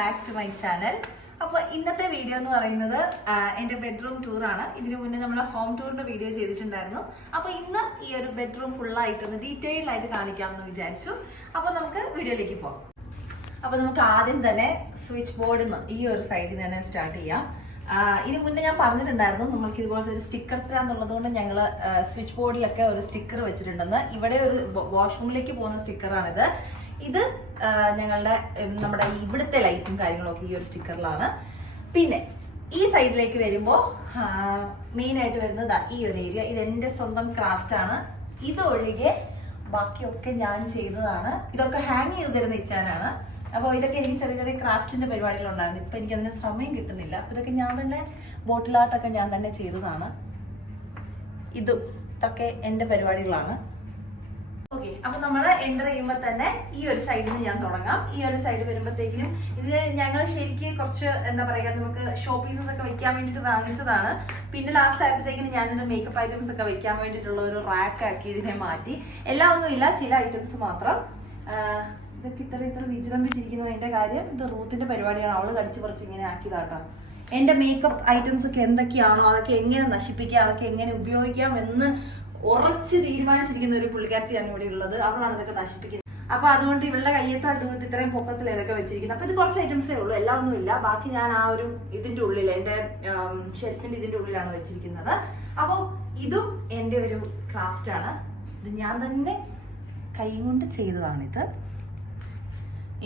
Back to my channel. അപ്പോൾ ഇന്നത്തെ video എന്ന് പറയുന്നത് എൻ്റെ ബെഡ്റൂം ടൂറാണ്. ഇതിനു മുന്നേ നമ്മൾ ഹോം ടൂറിൻ്റെ വീഡിയോ ചെയ്തിട്ടുണ്ടായിരുന്നു. അപ്പോൾ ഇന്ന് ഈ ഒരു ബെഡ്റൂം ഫുള്ളായിട്ടൊന്ന് ഡീറ്റെയിൽ ആയിട്ട് കാണിക്കാമെന്ന് വിചാരിച്ചു. അപ്പോൾ നമുക്ക് വീഡിയോയിലേക്ക് പോകാം. അപ്പോൾ നമുക്ക് ആദ്യം തന്നെ സ്വിച്ച് ബോർഡിൽ നിന്ന് ഈ ഒരു സൈഡിൽ തന്നെ സ്റ്റാർട്ട് ചെയ്യാം. ഇതിന് മുന്നേ ഞാൻ പറഞ്ഞിട്ടുണ്ടായിരുന്നു നമ്മൾക്ക് ഇതുപോലത്തെ ഒരു സ്റ്റിക്കർ പ്ലാന്നുള്ളത് കൊണ്ട് ഞങ്ങൾ സ്വിച്ച് ബോർഡിലൊക്കെ ഒരു സ്റ്റിക്കർ വെച്ചിട്ടുണ്ടെന്ന്. ഇവിടെ ഒരു വാഷ്റൂമിലേക്ക് പോകുന്ന സ്റ്റിക്കറാണിത്. ഇത് ഞങ്ങളുടെ നമ്മുടെ ഇവിടുത്തെ ലൈറ്റും കാര്യങ്ങളൊക്കെ ഈ ഒരു സ്റ്റിക്കറിലാണ്. പിന്നെ ഈ സൈഡിലേക്ക് വരുമ്പോൾ മെയിനായിട്ട് വരുന്നത് ഈ ഒരു ഏരിയ. ഇത് എൻ്റെ സ്വന്തം ക്രാഫ്റ്റാണ്. ഇതൊഴികെ ബാക്കിയൊക്കെ ഞാൻ ചെയ്തതാണ്. ഇതൊക്കെ ഹാങ് ചെയ്ത് തരുന്ന ഇച്ചാനാണ്. അപ്പോൾ ഇതൊക്കെ എനിക്ക് ചെറിയ ചെറിയ ക്രാഫ്റ്റിൻ്റെ പരിപാടികളുണ്ടായിരുന്നു. ഇപ്പം എനിക്കതിന് സമയം കിട്ടുന്നില്ല. അപ്പോൾ ഇതൊക്കെ ഞാൻ തന്നെ ബോട്ടിൽ ആർട്ടൊക്കെ ഞാൻ തന്നെ ചെയ്തതാണ്. ഇതൊക്കെ എൻ്റെ പരിപാടികളാണ്. ഓക്കെ, അപ്പൊ നമ്മൾ എൻ്റർ ചെയ്യുമ്പോൾ തന്നെ ഈ ഒരു സൈഡിൽ നിന്ന് ഞാൻ തുടങ്ങാം. ഈ ഒരു സൈഡ് വരുമ്പോഴത്തേക്കിനും ഇത് ഞങ്ങൾ ശരിക്കും കുറച്ച് എന്താ പറയുക, നമുക്ക് ഷോ പീസസ് ഒക്കെ വെക്കാൻ വേണ്ടിയിട്ട് വാങ്ങിച്ചതാണ്. പിന്നെ ലാസ്റ്റ് ആയപ്പോഴത്തേക്കിനും ഞാനിത് മേക്കപ്പ് ഐറ്റംസ് ഒക്കെ വെക്കാൻ വേണ്ടിയിട്ടുള്ള ഒരു റാക്ക് ആക്കി ഇതിനെ മാറ്റി. എല്ലാം ഒന്നുമില്ല, ചില ഐറ്റംസ് മാത്രം. ഇതൊക്കെ ഇത്ര വിജൃംഭിച്ചിരിക്കുന്നതിൻ്റെ കാര്യം ഇത് റൂത്തിന്റെ പരിപാടിയാണ്. അവള് കടിച്ചു പറിച്ച് ഇങ്ങനെ ആക്കിയതാട്ടോ. എൻ്റെ മേക്കപ്പ് ഐറ്റംസ് ഒക്കെ എന്തൊക്കെയാണോ അതൊക്കെ എങ്ങനെ നശിപ്പിക്കാം, അതൊക്കെ എങ്ങനെ ഉപയോഗിക്കാം എന്ന് ഉറച്ച് തീരുമാനിച്ചിരിക്കുന്ന ഒരു പുള്ളിക്കാരത്തിയാണ് ഇവിടെ ഉള്ളത്. അവളാണ് ഇതൊക്കെ നശിപ്പിക്കുന്നത്. അപ്പൊ അതുകൊണ്ട് ഇവളുടെ കയ്യത്താട്ട് ഇത്രയും പൊക്കത്തിൽ ഇതൊക്കെ വെച്ചിരിക്കുന്നത്. അപ്പൊ ഇത് കുറച്ച് ഐറ്റംസേ ഉള്ളൂ, എല്ലാം ഒന്നും ഇല്ല. ബാക്കി ഞാൻ ആ ഒരു ഇതിന്റെ ഉള്ളിൽ എൻ്റെ ഷെൽഫിന്റെ ഇതിന്റെ ഉള്ളിലാണ് വെച്ചിരിക്കുന്നത്. അപ്പോൾ ഇതും എൻ്റെ ഒരു ക്രാഫ്റ്റ് ആണ്. ഇത് ഞാൻ തന്നെ കൈ കൊണ്ട് ചെയ്തതാണിത്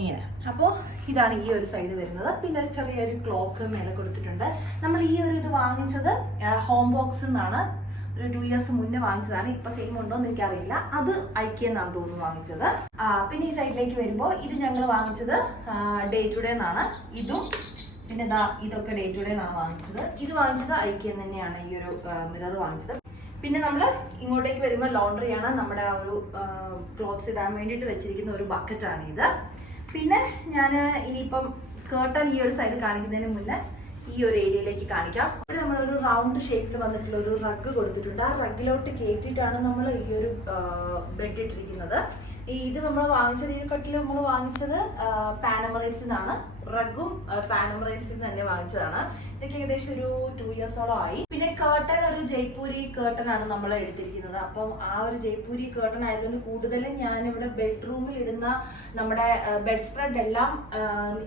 ഇങ്ങനെ. അപ്പോൾ ഇതാണ് ഈ ഒരു സൈഡ് വരുന്നത്. പിന്നെ ഒരു ചെറിയൊരു ക്ലോക്ക് മേലെ കൊടുത്തിട്ടുണ്ട്. നമ്മൾ ഈ ഒരു ഇത് വാങ്ങിച്ചത് ഹോം ബോക്സിൽ നിന്നാണ്. ഒരു 2 years മുന്നേ വാങ്ങിച്ചതാണ്. ഇപ്പൊ സെയിം ഉണ്ടോ എന്ന് എനിക്കറിയില്ല. അത് ഐക്യെന്നാണ് തോന്നുന്നു വാങ്ങിച്ചത്. പിന്നെ ഈ സൈഡിലേക്ക് വരുമ്പോൾ ഇത് ഞങ്ങൾ വാങ്ങിച്ചത് ഡേ ടു ഡേ എന്നാണ്. ഇതും പിന്നെ ഇതൊക്കെ ഡേ ടു ഡേ എന്നാണ് വാങ്ങിച്ചത്. ഇത് വാങ്ങിച്ചത് ഐക്യം തന്നെയാണ്. ഈ ഒരു മിറർ വാങ്ങിച്ചത്. പിന്നെ നമ്മൾ ഇങ്ങോട്ടേക്ക് വരുമ്പോൾ ലോണ്ടറിയാണ്. നമ്മുടെ ആ ഒരു ക്ലോത്ത്സ് ഇടാൻ വേണ്ടിയിട്ട് വെച്ചിരിക്കുന്ന ഒരു ബക്കറ്റാണ് ഇത്. പിന്നെ ഞാൻ ഇനിയിപ്പം കേർട്ടൺ ഈ ഒരു സൈഡ് കാണിക്കുന്നതിന് മുന്നേ ഈ ഒരു ഏരിയയിലേക്ക് കാണിക്കാം. ഇവിടെ നമ്മളൊരു റൗണ്ട് ഷേപ്പിൽ വന്നിട്ടുള്ള ഒരു റഗ് കൊടുത്തിട്ടുണ്ട്. ആ റഗ്ഗിലോട്ട് കയറ്റിയിട്ടാണ് നമ്മൾ ഈ ഒരു ബെഡ് ഇട്ടിരിക്കുന്നത്. ഇത് നമ്മൾ വാങ്ങിച്ചത് ഇതിനെപ്പറ്റിൽ നമ്മൾ വാങ്ങിച്ചത് പാനമറൈറ്റ്സിൽ നിന്നാണ്. റഗ്ഗും പാനമറൈറ്റ്സിൽ തന്നെ വാങ്ങിച്ചതാണ്. ഇതൊക്കെ ഏകദേശം ഒരു 2 years ആയി. പിന്നെ കേർട്ടൻ ഒരു ജയ്പൂരി കേർട്ടൻ ആണ് നമ്മൾ എടുത്തിരിക്കുന്നത്. അപ്പം ആ ഒരു ജയ്പൂരി കേർട്ടൻ ആയതുകൊണ്ട് കൂടുതലും ഞാനിവിടെ ബെഡ്റൂമിൽ ഇടുന്ന നമ്മുടെ ബെഡ് സ്പ്രെഡ് എല്ലാം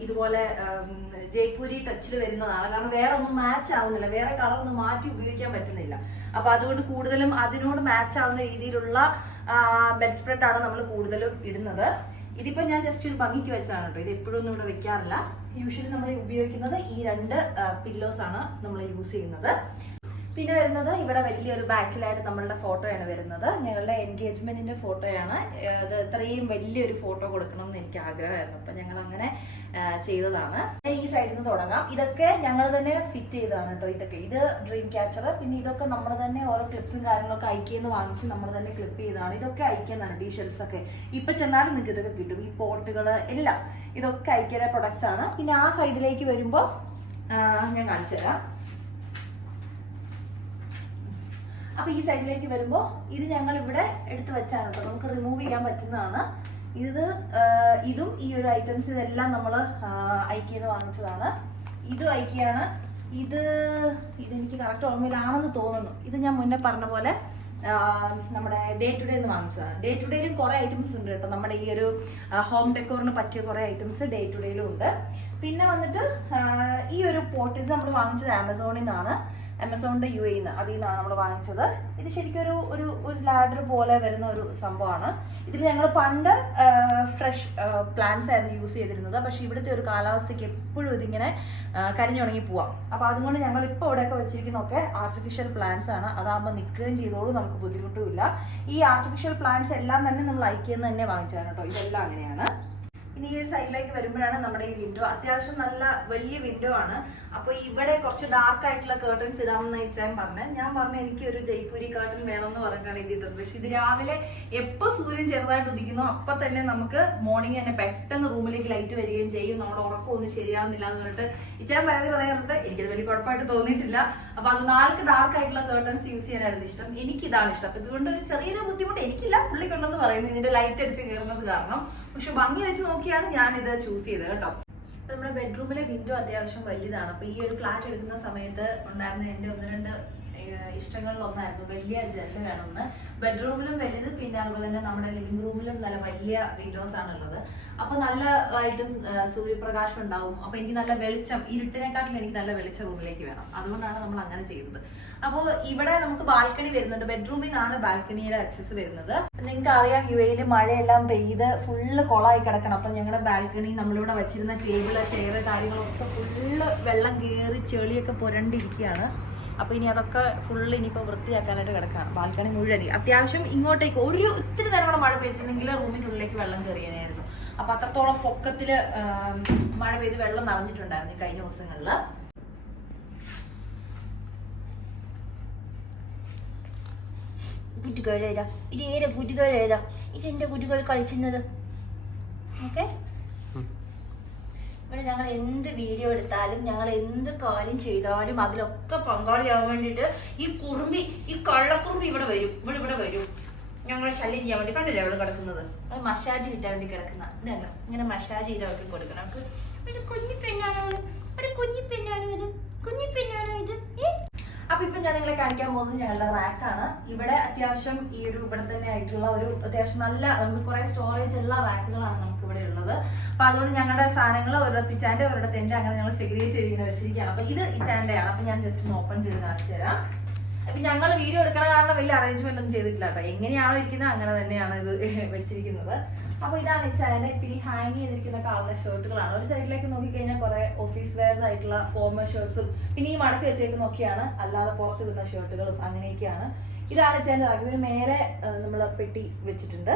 ഇതുപോലെ ജയ്പൂരി ടച്ചിൽ വരുന്നതാണ്. കാരണം വേറെ ഒന്നും മാച്ച് ആവുന്നില്ല, വേറെ കളർ ഒന്നും മാറ്റി ഉപയോഗിക്കാൻ പറ്റുന്നില്ല. അപ്പൊ അതുകൊണ്ട് കൂടുതലും അതിനോട് മാച്ച് ആവുന്ന രീതിയിലുള്ള ബെഡ് സ്പ്രെഡ് ആണ് നമ്മൾ കൂടുതലും ഇടുന്നത്. ഇതിപ്പോ ഞാൻ ജസ്റ്റ് ഒരു ഭംഗിക്ക് വെച്ചാണ് കേട്ടോ. ഇത് എപ്പോഴും ഒന്നും ഇവിടെ വെക്കാറില്ല. യൂഷ്വലി നമ്മൾ ഉപയോഗിക്കുന്നത് ഈ 2 പില്ലോസ് ആണ് നമ്മൾ യൂസ് ചെയ്യുന്നത്. പിന്നെ വരുന്നത് ഇവിടെ വലിയൊരു ബാക്കിലായിട്ട് നമ്മളുടെ ഫോട്ടോയാണ് വരുന്നത്. ഞങ്ങളുടെ എൻഗേജ്മെന്റിന്റെ ഫോട്ടോയാണ്. അത് ഇത്രയും വലിയൊരു ഫോട്ടോ കൊടുക്കണം എന്ന് എനിക്ക് ആഗ്രഹമായിരുന്നു. അപ്പൊ ഞങ്ങൾ അങ്ങനെ ചെയ്തതാണ്. ഈ സൈഡിൽ നിന്ന് തുടങ്ങാം. ഇതൊക്കെ ഞങ്ങൾ തന്നെ ഫിറ്റ് ചെയ്തതാണ് കേട്ടോ. ഇത് ഡ്രീം ക്യാച്ചർ. പിന്നെ ഇതൊക്കെ നമ്മൾ തന്നെ ഓരോ ക്ലിപ്സും കാര്യങ്ങളൊക്കെ ഐക്യെന്ന് വാങ്ങിച്ച് നമ്മൾ തന്നെ ക്ലിപ്പ് ചെയ്തതാണ്. ഇതൊക്കെ ഐക്യെന്നാണ്. ടീഷർട്ട്സ് ഒക്കെ ഇപ്പൊ ചെന്നാലും നിങ്ങൾക്ക് ഇതൊക്കെ കിട്ടും. ഈ പോട്ടുകൾ എല്ലാം ഇതൊക്കെ ഐക്യയുടെ പ്രൊഡക്ട്സ് ആണ്. പിന്നെ ആ സൈഡിലേക്ക് വരുമ്പോൾ ഞാൻ കാണിച്ചു തരാം. അപ്പൊ ഈ സൈഡിലേക്ക് വരുമ്പോൾ ഇത് ഞങ്ങൾ ഇവിടെ എടുത്തു വെച്ചാണ് കേട്ടോ. നമുക്ക് റിമൂവ് ചെയ്യാൻ പറ്റുന്നതാണ്. ഇതും ഈ ഒരു ഐറ്റംസ് ഇതെല്ലാം നമ്മൾ ഐക്യെന്ന് വാങ്ങിച്ചതാണ്. ഇതും ഐക്യാണ്. ഇതെനിക്ക് കറക്റ്റ് ഓർമ്മയിലാണെന്ന് തോന്നുന്നു. ഇത് ഞാൻ മുന്നേ പറഞ്ഞ പോലെ നമ്മുടെ ഡേ ടു ഡേ എന്ന് വാങ്ങിച്ചതാണ്. ഡേ ടു ഡേയിലും കുറെ ഐറ്റംസ് ഉണ്ട് കേട്ടോ. നമ്മുടെ ഈ ഒരു ഹോം ഡെക്കോറിന് പറ്റിയ കുറെ ഐറ്റംസ് ഡേ ടു ഡേയിലും ഉണ്ട്. പിന്നെ വന്നിട്ട് ഈ ഒരു പോട്ട് ഇത് നമ്മൾ വാങ്ങിച്ചത് ആമസോണിൽ നിന്നാണ്. ആമസോണിന്റെ UAE അതിൽ നിന്നാണ് നമ്മൾ വാങ്ങിച്ചത്. ഇത് ശരിക്കും ഒരു ലാഡർ പോലെ വരുന്ന ഒരു സംഭവമാണ്. ഇതിൽ ഞങ്ങൾ പണ്ട് ഫ്രഷ് പ്ലാന്റ്സ് ആയിരുന്നു യൂസ് ചെയ്തിരുന്നത്. പക്ഷെ ഇവിടുത്തെ ഒരു കാലാവസ്ഥയ്ക്ക് എപ്പോഴും ഇതിങ്ങനെ കരിഞ്ഞുണങ്ങി പോവാം. അപ്പൊ അതുകൊണ്ട് ഞങ്ങൾ ഇപ്പോൾ ഇവിടെയൊക്കെ വെച്ചിരിക്കുന്നതൊക്കെ ആർട്ടിഫിഷ്യൽ പ്ലാന്റ്സ് ആണ്. അതാകുമ്പോൾ നിൽക്കുകയും ചെയ്തോളൂ, നമുക്ക് ബുദ്ധിമുട്ടുമില്ല. ഈ ആർട്ടിഫിഷ്യൽ പ്ലാന്റ്സ് എല്ലാം തന്നെ നമ്മൾ ഐക്യെന്ന് തന്നെ വാങ്ങിച്ചതാണ് കേട്ടോ. ഇതെല്ലാം അങ്ങനെയാണ്. ഇനി ഈ ഒരു സൈഡിലേക്ക് വരുമ്പോഴാണ് നമ്മുടെ ഈ വിൻഡോ. അത്യാവശ്യം നല്ല വലിയ വിൻഡോ ആണ്. അപ്പൊ ഇവിടെ കുറച്ച് ഡാർക്ക് ആയിട്ടുള്ള കേർട്ടൻസ് ഇടാമെന്ന് വെച്ചാൽ ഞാൻ പറഞ്ഞു എനിക്ക് ഒരു ജയ്പൂരി കേർട്ടൻ വേണമെന്ന് പറഞ്ഞിട്ടാണ് ഇതിട്ടത്. പക്ഷെ ഇത് രാവിലെ എപ്പോൾ സൂര്യൻ ചെറുതായിട്ട് ഉദിക്കുന്നു അപ്പൊ തന്നെ നമുക്ക് മോർണിംഗ് തന്നെ പെട്ടെന്ന് റൂമിലേക്ക് ലൈറ്റ് വരികയും ചെയ്യും. നമ്മുടെ ഉറക്കമൊന്നും ശരിയാവുന്നില്ല എന്ന് പറഞ്ഞിട്ട് ഇച്ചാൻ പറയാറുണ്ട്. എനിക്കത് വലിയ കുഴപ്പമായിട്ട് തോന്നിയിട്ടില്ല. അപ്പൊ അതുകൊണ്ട് ആൾക്ക് ഡാർക്ക് ആയിട്ടുള്ള കേർട്ടൻസ് യൂസ് ചെയ്യാനായിരുന്നു ഇഷ്ടം. എനിക്കിതാണ് ഇഷ്ടം. അപ്പൊ ഇതുകൊണ്ട് ഒരു ചെറിയൊരു ബുദ്ധിമുട്ട് എനിക്കില്ല, പുള്ളിക്കുണ്ടെന്ന് പറയുന്നത് ഇതിന്റെ ലൈറ്റ് അടിച്ച് കയറുന്നത് കാരണം. പക്ഷെ ഭംഗി വെച്ച് നോക്കിയാണ് ഞാൻ ഇത് ചൂസ് ചെയ്തത് കേട്ടോ. നമ്മുടെ ബെഡ്റൂമിലെ വിൻഡോ അത്യാവശ്യം വലുതാണ്. അപ്പൊ ഈ ഒരു ഫ്ലാറ്റ് എടുക്കുന്ന സമയത്ത് ഉണ്ടായിരുന്ന എന്റെ 1-2 ഇഷ്ടങ്ങളിലൊന്നായിരുന്നു വലിയ ജനൽ വേണമെന്ന്. ബെഡ്റൂമിലും വലുത്, പിന്നെ അതുപോലെ തന്നെ നമ്മുടെ ലിവിംഗ് റൂമിലും നല്ല വലിയ വിൻഡോസ് ആണുള്ളത്. അപ്പൊ നല്ലതായിട്ടും സൂര്യപ്രകാശം ഉണ്ടാവും. അപ്പൊ എനിക്ക് നല്ല വെളിച്ചം, ഇരുട്ടിനെക്കാട്ടിലും എനിക്ക് നല്ല വെളിച്ച റൂമിലേക്ക് വേണം. അതുകൊണ്ടാണ് നമ്മൾ അങ്ങനെ ചെയ്യുന്നത്. അപ്പോൾ ഇവിടെ നമുക്ക് ബാൽക്കണി വരുന്നുണ്ട്. ബെഡ്റൂമിൽ നിന്നാണ് ബാൽക്കണിയുടെ ആക്സസ് വരുന്നത്. നിങ്ങൾക്ക് അറിയാം, UAE മഴയെല്ലാം പെയ്ത് ഫുള്ള് കുളമായി കിടക്കണം. അപ്പൊ ഞങ്ങളുടെ ബാൽക്കണി നമ്മളിവിടെ വെച്ചിരുന്ന ടേബിള്, ചെയറ് കാര്യങ്ങളൊക്കെ ഫുള്ള് വെള്ളം കയറി ചെളിയൊക്കെ പുരണ്ടിരിക്കുകയാണ്. അപ്പൊ ഇനി അതൊക്കെ ഫുള്ള് ഇനിയിപ്പോൾ വൃത്തിയാക്കാനായിട്ട് കിടക്കുകയാണ്. ബാൽക്കണി മുഴുവൻ അത്യാവശ്യം ഇങ്ങോട്ടേക്ക് ഒത്തിരി നേരം കൂടെ മഴ പെയ്തിട്ടുണ്ടെങ്കിൽ റൂമിൻ്റെ ഉള്ളിലേക്ക് വെള്ളം കയറിയായിരുന്നു. അപ്പൊ അത്രത്തോളം പൊക്കത്തില് മഴ പെയ്ത് വെള്ളം നിറഞ്ഞിട്ടുണ്ടായിരുന്നു ഈ കഴിഞ്ഞ ദിവസങ്ങളില്. കുട്ടികളേതാ ഇത്? ഏതാ കുട്ടികളേതാ? ഇതെന്റെ കുട്ടികൾ കളിക്കുന്നത്. ഓക്കെ, ഇവിടെ ഞങ്ങൾ എന്ത് വീഡിയോ എടുത്താലും ഞങ്ങൾ എന്ത് കാര്യം ചെയ്താലും അതിലൊക്കെ പങ്കാളിയാവാൻ വേണ്ടിയിട്ട് ഈ കള്ളക്കുറുമ്പി ഇവിടെ വരും. ഞങ്ങൾ ശല്യം ചെയ്യാൻ വേണ്ടി. കണ്ടില്ലേ അവിടെ കിടക്കുന്നത്? അത് മസാജ് കിട്ടാൻ വേണ്ടി കിടക്കുന്ന ഇതല്ല. ഇങ്ങനെ മസാജ് ചെയ്ത് അവർക്ക് കൊടുക്കണം. അവർക്ക് ഒരു കുഞ്ഞിപ്പെണ്ണാണ് ഇത്. അപ്പൊ ഇപ്പൊ ഞാൻ നിങ്ങളെ കാണിക്കാൻ പോകുന്നത് ഞങ്ങളുടെ റാക്കാണ്. ഇവിടെ അത്യാവശ്യം ഈ ഒരു ഇവിടെ തന്നെ ആയിട്ടുള്ള ഒരു അത്യാവശ്യം നല്ല നമുക്ക് കുറെ സ്റ്റോറേജ് ഉള്ള റാക്കുകളാണ് നമുക്ക് ഇവിടെ ഉള്ളത്. അപ്പൊ അതുകൊണ്ട് ഞങ്ങളുടെ സാധനങ്ങൾ ഒരിടത്ത് ഇച്ചാന്റെ ഒരിടത്ത് എന്റെ അങ്ങനെ ഞങ്ങൾ സെഗ്രിഗേറ്റ് ചെയ്ത് വെച്ചിരിക്കുകയാണ്. അപ്പൊ ഇത് ഇച്ചാന്റെയാണ്. അപ്പൊ ഞാൻ ജസ്റ്റ് ഒന്ന് ഓപ്പൺ ചെയ്ത് കാണിച്ചു തരാം. അപ്പൊ ഞങ്ങൾ വീഡിയോ എടുക്കണ കാരണം വലിയ അറേഞ്ച്മെന്റ് ഒന്നും ചെയ്തിട്ടില്ല കേട്ടോ. എങ്ങനെയാണോ ഇരിക്കുന്നത് അങ്ങനെ തന്നെയാണ് ഇത് വെച്ചിരിക്കുന്നത്. അപ്പൊ ഇതാണ് ഇച്ചാന്റെ. ഇപ്പൊ ഈ ഹാങ് ചെയ്തിരിക്കുന്ന കളറിലെ ഷർട്ടുകളാണ്. ഒരു സൈഡിലേക്ക് നോക്കിക്കഴിഞ്ഞാൽ കുറെ ഓഫീസ് വെയർസ് ആയിട്ടുള്ള ഫോർമൽ ഷർട്ട്സും പിന്നെ ഈ മടക്കി വെച്ചേക്ക് നോക്കിയാണ് അല്ലാതെ പുറത്തിടുന്ന ഷർട്ടുകളും അങ്ങനെയൊക്കെയാണ്. ഇതാണ് ഇച്ചാന്റെ റാക്ക്. ഇതിന് മേലെ നമ്മൾ പെട്ടി വെച്ചിട്ടുണ്ട്.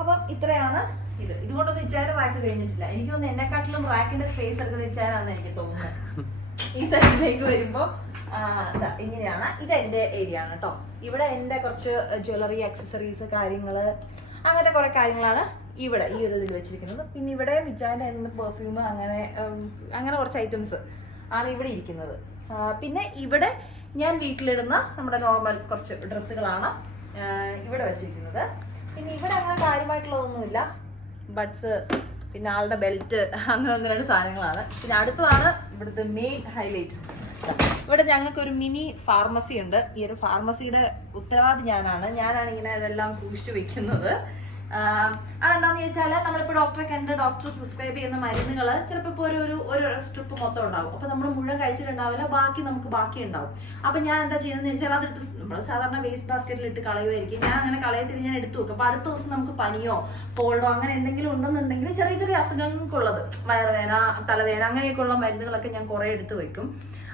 അപ്പൊ ഇത്രയാണ് ഇത്. ഇതുകൊണ്ടൊന്നും ഇച്ചാന്റെ റാക്ക് കഴിഞ്ഞിട്ടില്ല. എനിക്ക് തോന്നുന്നു എന്നെക്കാട്ടിലും റാക്കിന്റെ സ്പേസ് എടുക്കുന്ന ഇച്ചാനാണെന്ന് എനിക്ക് തോന്നുന്നത്. ഈ സൈഡിലേക്ക് വരുമ്പോ ഇങ്ങനെയാണ്. ഇത് എന്റെ ഏരിയ ആണ് കേട്ടോ. ഇവിടെ എന്റെ കുറച്ച് ജ്വല്ലറി, ആക്സസറീസ്, കാര്യങ്ങള്, അങ്ങനത്തെ കുറെ കാര്യങ്ങളാണ് ഇവിടെ ഈ ഒരു ഇതിൽ വെച്ചിരിക്കുന്നത്. പിന്നെ ഇവിടെ വിജാന്റെ പെർഫ്യൂം, അങ്ങനെ കുറച്ച് ഐറ്റംസ് ആണ് ഇവിടെ ഇരിക്കുന്നത്. പിന്നെ ഇവിടെ ഞാൻ വീട്ടിലിടുന്ന നമ്മുടെ നോർമൽ കുറച്ച് ഡ്രസ്സുകളാണ് ഇവിടെ വെച്ചിരിക്കുന്നത്. പിന്നെ ഇവിടെ അങ്ങനെ കാര്യമായിട്ടുള്ളതൊന്നുമില്ല. ബഡ്സ്, പിന്നെ ആളുടെ ബെൽറ്റ്, അങ്ങനെ 1-2 സാധനങ്ങളാണ്. പിന്നെ അടുത്തതാണ് ഇവിടുത്തെ മെയിൻ ഹൈലൈറ്റ്. ഇവിടെ ഞങ്ങൾക്ക് ഒരു മിനി ഫാർമസി ഉണ്ട്. ഈ ഒരു ഫാർമസിയുടെ ഉത്തരവാദി ഞാനാണ് ഇങ്ങനെ ഇതെല്ലാം സൂക്ഷിച്ചു വെക്കുന്നത്. അതെന്താന്ന് ചോദിച്ചാൽ നമ്മളിപ്പോൾ ഡോക്ടറെ കണ്ട് ഡോക്ടർ പ്രിസ്ക്രൈബ് ചെയ്യുന്ന മരുന്നുകൾ ചിലപ്പോൾ ഇപ്പോൾ ഒരു സ്ട്രിപ്പ് മൊത്തം ഉണ്ടാവും. അപ്പോൾ നമ്മൾ മുഴുവൻ കഴിച്ചിട്ടുണ്ടാവില്ല, ബാക്കി ഉണ്ടാവും. അപ്പം ഞാൻ എന്താ ചെയ്യുന്നതെന്ന് വെച്ചാൽ അതെടുത്ത് നമ്മൾ സാധാരണ വേസ്റ്റ് ബാസ്ക്കറ്റിൽ ഇട്ട് കളയുമായിരിക്കും. ഞാൻ അങ്ങനെ കളയത്തിൽ ഞാൻ എടുത്തു വെക്കും. അപ്പോൾ അടുത്ത ദിവസം നമുക്ക് പനിയോ കോൾഡോ അങ്ങനെ എന്തെങ്കിലും ഉണ്ടെന്നുണ്ടെങ്കിൽ ചെറിയ അസുഖങ്ങൾക്കുള്ളത്, വയറുവേദന, തലവേദന, അങ്ങനെയൊക്കെ ഉള്ള മരുന്നുകളൊക്കെ ഞാൻ കുറേ എടുത്ത് വെക്കും.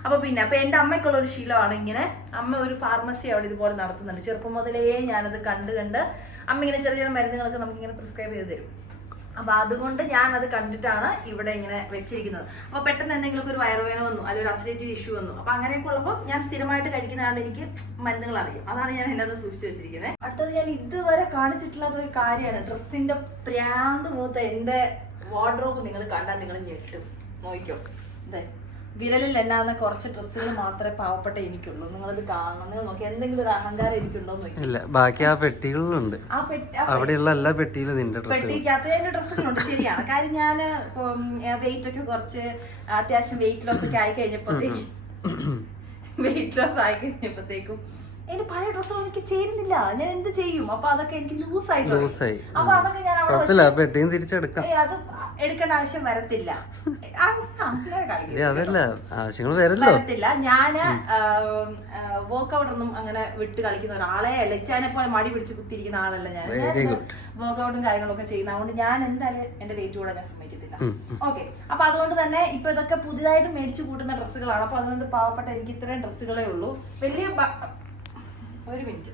അപ്പൊ എന്റെ അമ്മയ്ക്കുള്ള ഒരു ശീലമാണ് ഇങ്ങനെ. അമ്മ ഒരു ഫാർമസി അവിടെ ഇതുപോലെ നടത്തുന്നുണ്ട്. ചെറുപ്പം മുതലേ ഞാനത് കണ്ട് അമ്മ ഇങ്ങനെ ചെറിയ മരുന്നുകളൊക്കെ നമുക്ക് ഇങ്ങനെ പ്രിസ്ക്രൈബ് ചെയ്ത് തരും. അപ്പൊ അതുകൊണ്ട് ഞാൻ അത് കണ്ടിട്ടാണ് ഇവിടെ ഇങ്ങനെ വെച്ചിരിക്കുന്നത്. അപ്പൊ പെട്ടെന്ന് എന്തെങ്കിലും ഒരു വയറുവേദന വന്നു, അല്ലെങ്കിൽ ഒരു അസിഡിറ്റി ഇഷ്യൂ വന്നു, അപ്പൊ അങ്ങനെയൊക്കെ ഉള്ളപ്പോൾ ഞാൻ സ്ഥിരമായിട്ട് കഴിക്കുന്നതാണ് എനിക്ക് മരുന്നുകൾ അറിയും. അതാണ് ഞാൻ എന്നത് സൂക്ഷിച്ചു വെച്ചിരിക്കുന്നത്. അടുത്തത് ഞാൻ ഇതുവരെ കാണിച്ചിട്ടുള്ളത് ഒരു കാര്യമാണ്. ഡ്രസ്സിന്റെ പ്രാന്ത് മൂത്ത എന്റെ വാർഡ്രോബ് നിങ്ങൾ കണ്ടാൽ നിങ്ങൾ ഞെട്ടും. നോക്കിക്കോ, അതെ, വിരലിൽ എണ്ണാവുന്ന കുറച്ച് ഡ്രസ്സുകൾ മാത്രമേ പാവപ്പെട്ട എനിക്കുള്ളൂ. നിങ്ങളത് കാണണം. നിങ്ങൾ നോക്കി എന്തെങ്കിലും ഒരു അഹങ്കാരം എനിക്കുണ്ടോ ഇല്ല. ബാക്കി ആ പെട്ടികളിലുണ്ട്. അവിടെയുള്ള എല്ലാ പെട്ടിയിലും പെട്ടിക്കകത്ത് എന്റെ ഡ്രസ്സുകളുണ്ട്. ശരിയാണ്. കാര്യം ഞാൻ വെയിറ്റ് ഒക്കെ കുറച്ച് അത്യാവശ്യം വെയിറ്റ് ലോസ് ഒക്കെ ആയി കഴിഞ്ഞപ്പോഴത്തേക്കും എന്റെ പഴയ ഡ്രസ്സുകൾ എനിക്ക് ചേരുന്നില്ല. ഞാൻ എന്ത് ചെയ്യും? അപ്പൊ അതൊക്കെ എനിക്ക് ലൂസായി. അപ്പൊ അതൊക്കെ ഞാൻ അത് എടുക്കേണ്ട ആവശ്യം വരത്തില്ല. വരത്തില്ല. ഞാന് വർക്ക്ഔട്ട് ഒന്നും അങ്ങനെ വിട്ട് കളിക്കുന്ന ഒരാളെ അല്ല. ഇച്ചാനെ പോലെ മടി പിടിച്ച് കുത്തിയിരിക്കുന്ന ആളല്ല ഞാൻ. വർക്ക്ഔട്ടും കാര്യങ്ങളൊക്കെ ചെയ്യുന്ന. അതുകൊണ്ട് ഞാൻ എന്തായാലും എന്റെ വെയിറ്റ് കൂടെ ഞാൻ സമ്മതിക്കത്തില്ല. ഓക്കെ, അപ്പൊ അതുകൊണ്ട് തന്നെ ഇപ്പൊ ഇതൊക്കെ പുതിയതായിട്ട് മേടിച്ചു കൂട്ടുന്ന ഡ്രസ്സുകളാണ്. അപ്പൊ അതുകൊണ്ട് പാവപ്പെട്ട എനിക്ക് ഇത്രയും ഡ്രസ്സുകളേ ഉള്ളൂ. വലിയ ഒരു മിനിറ്റ്,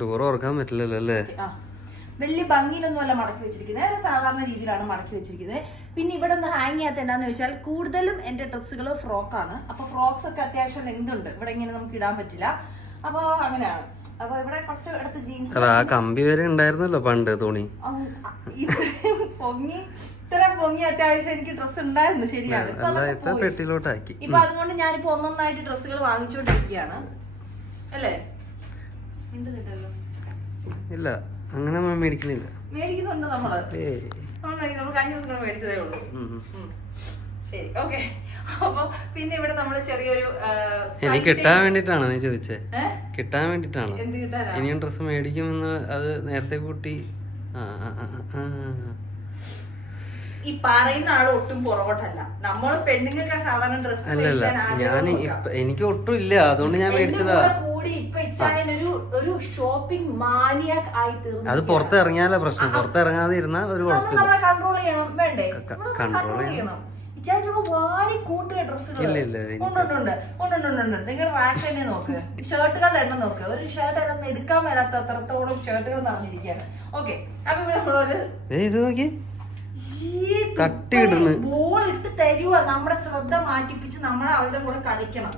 ഡോർ ഓർക്കാൻ പറ്റില്ലല്ലോ അല്ലേ? വലിയ ഭംഗിയിലൊന്നും അല്ല മടക്കി വെച്ചിരിക്കുന്നത്. സാധാരണ രീതിയിലാണ് മടക്കി വെച്ചിരിക്കുന്നത്. പിന്നെ ഇവിടെ ഒന്ന് ഹാങ് ചെയ്യാത്ത എന്താന്ന് വെച്ചാൽ കൂടുതലും എന്റെ ഡ്രസ്സുകൾ ഫ്രോക്കാണ്. അപ്പൊ ഫ്രോക്സ് ഒക്കെ അത്യാവശ്യം ലെങ്തുണ്ട്. ഇവിടെ ഇങ്ങനെ നമുക്ക് ഇടാൻ പറ്റില്ല. അപ്പൊ അങ്ങനെയാണ്. അപ്പൊ ഇവിടെ കുറച്ച് അടുത്ത് ജീൻസ്, കമ്പി വരെ ഉണ്ടായിരുന്നല്ലോ പണ്ട് തുണി. ഇത്രയും പൊങ്ങി അത്യാവശ്യം എനിക്ക് ഡ്രസ്സ് ഉണ്ടായിരുന്നു. ശരിയാണ്. ഇപ്പൊ അതുകൊണ്ട് ഞാനിപ്പോ ഒന്നൊന്നായിട്ട് ഡ്രസ്സുകൾ വാങ്ങിച്ചോണ്ടിരിക്കുകയാണ്. അല്ലേ? ഇല്ല, അങ്ങനെ മേടിക്കുന്നില്ല. മേടിക്കുന്നുണ്ട് നമ്മള്. നമ്മൾ കഴിഞ്ഞ ദിവസം മേടിച്ചതേ ഉള്ളൂ. ശരി, ഓക്കെ. അപ്പൊ പിന്നെ ഇവിടെ നമ്മള് ചെറിയൊരു എനിക്ക് കിട്ടാൻ വേണ്ടിട്ടാണ് നീ ചോദിച്ചേ? കിട്ടാൻ വേണ്ടിട്ടാണ്. എന്ത് കിട്ടാനാ? ഇനിയും ഡ്രസ്സ് മേടിക്കുമെന്ന് അത് നേരത്തെ കൂട്ടി. ഈ പറയുന്ന ആള് ഒട്ടും പുറകോട്ടല്ല. നമ്മള് പെണ്ണുങ്ങൾക്ക് സാധാരണ ഡ്രസ്സ് അല്ലല്ല, ഞാൻ എനിക്ക് ഒട്ടും ഇല്ല, അതുകൊണ്ട് ഞാൻ മേടിച്ചതാ. കൂടി ഇപ്പൊ ഒരു ഷോപ്പിംഗ് മാനിയാക് ആയി തീർന്നു. അത് പുറത്തിറങ്ങിയാലോ പ്രശ്നം, പുറത്തിറങ്ങാതെ ഇരുന്നാ ഒരു കുഴപ്പമില്ല. നമ്മളെ കൺട്രോൾ ചെയ്യണം, വേണ്ടേ? കൺട്രോൾ ചെയ്യണം. വാരി കൂട്ടിയ ഡ്രസ്സുകൾ ഇല്ല. നിങ്ങൾ റാക്ക് തന്നെ നോക്ക്, ഷർട്ടുകളുടെ എണ്ണം നോക്ക്. ഒരു ഷർട്ട് എണ്ണം എടുക്കാൻ മേലാത്ത അത്രത്തോളം ഷർട്ടുകൾ നടന്നിരിക്കുകയാണ്. ഓക്കെ, അപ്പൊ ഇവിടെ നമ്മളൊരു ബോൾ ഇട്ട് തരുക, നമ്മുടെ ശ്രദ്ധ മാറ്റിപ്പിച്ച് നമ്മളെ അവരുടെ കൂടെ കളിക്കണം.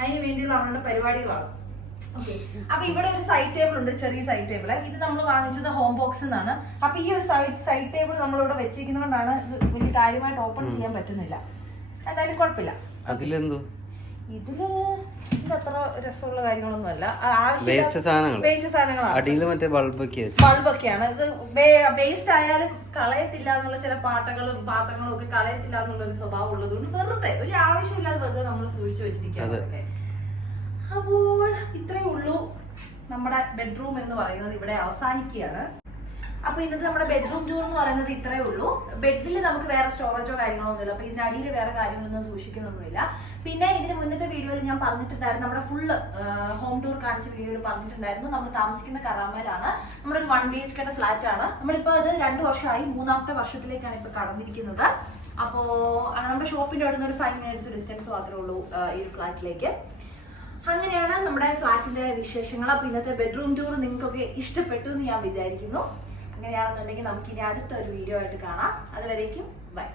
അതിന് വേണ്ടിയുള്ള അവരുടെ പരിപാടികളാണ്. ഓക്കെ, അപ്പൊ ഇവിടെ ഒരു സൈഡ് ടേബിൾ ഉണ്ട്, ചെറിയ സൈഡ് ടേബിൾ. ഇത് നമ്മൾ വാങ്ങിച്ചത് ഹോം ബോക്സിൽ നിന്നാണ്. അപ്പൊ ഈ ഒരു സൈഡ് ടേബിൾ നമ്മളിവിടെ വെച്ചിരിക്കുന്നതുകൊണ്ടാണ് ഇത് വലിയ കാര്യമായിട്ട് ഓപ്പൺ ചെയ്യാൻ പറ്റുന്നില്ല. എന്തായാലും കുഴപ്പമില്ല. അതിലെന്തോ ഇതത്ര രസമുള്ള കാര്യങ്ങളൊന്നും അല്ല, വേസ്റ്റ് സാധനങ്ങളാണ്. അടിയിൽ മറ്റേ ബൾബൊക്കെയാണ്. ഇത് വേസ്റ്റ് ആയാലും കളയത്തില്ല എന്നുള്ള ചില പാത്രങ്ങളും ഒക്കെ കളയത്തില്ല എന്നുള്ള ഒരു സ്വഭാവം ഉള്ളതുകൊണ്ട് വെറുതെ ഒരു ആവശ്യമില്ലാതെ വെറുതെ നമ്മൾ സൂക്ഷിച്ചു വെച്ചിരിക്കുകയാണ്. അപ്പോൾ ഇത്രയേ ഉള്ളൂ നമ്മുടെ ബെഡ്റൂം എന്ന് പറയുന്നത്. ഇവിടെ അവസാനിക്കുകയാണ്. അപ്പൊ ഇന്നത്തെ നമ്മുടെ ബെഡ്റൂം ടൂർ എന്ന് പറയുന്നത് ഇത്രയേ ഉള്ളൂ. ബെഡിൽ നമുക്ക് വേറെ സ്റ്റോറേജോ കാര്യങ്ങളോ ഒന്നുമില്ല. അപ്പൊ ഇതിന്റെ അടിയിൽ വേറെ കാര്യങ്ങളൊന്നും സൂക്ഷിക്കുന്നൊന്നുമില്ല. പിന്നെ ഇതിന് മുന്നത്തെ വീഡിയോയിൽ ഞാൻ പറഞ്ഞിട്ടുണ്ടായിരുന്നു, നമ്മുടെ ഫുള്ള് ഹോം ടൂർ കാണിച്ച വീഡിയോയിൽ പറഞ്ഞിട്ടുണ്ടായിരുന്നു, നമ്മൾ താമസിക്കുന്ന കറാമയിലാണ്. നമ്മുടെ ഒരു 1 BHK ഫ്ലാറ്റ് ആണ്. നമ്മളിപ്പോ അത് 2 വർഷമായി, 3ാമത്തെ വർഷത്തിലേക്കാണ് ഇപ്പൊ കടന്നിരിക്കുന്നത്. അപ്പോ നമ്മുടെ ഷോപ്പിന്റെ അവിടെ നിന്ന് ഒരു 5 minutes ഡിസ്റ്റൻസ് മാത്രമേ ഉള്ളൂ ഈ ഒരു ഫ്ലാറ്റിലേക്ക്. അങ്ങനെയാണ് നമ്മുടെ ഫ്ലാറ്റിന്റെ വിശേഷങ്ങൾ. അപ്പൊ ഇന്നത്തെ ബെഡ്റൂം ടൂർ നിങ്ങൾക്കൊക്കെ ഇഷ്ടപ്പെട്ടു എന്ന് ഞാൻ വിചാരിക്കുന്നു. അങ്ങനെയാണെന്നുണ്ടെങ്കിൽ നമുക്ക് ഇനി അടുത്ത ഒരു വീഡിയോ ആയിട്ട് കാണാം. അതുവരേക്കും ബൈ.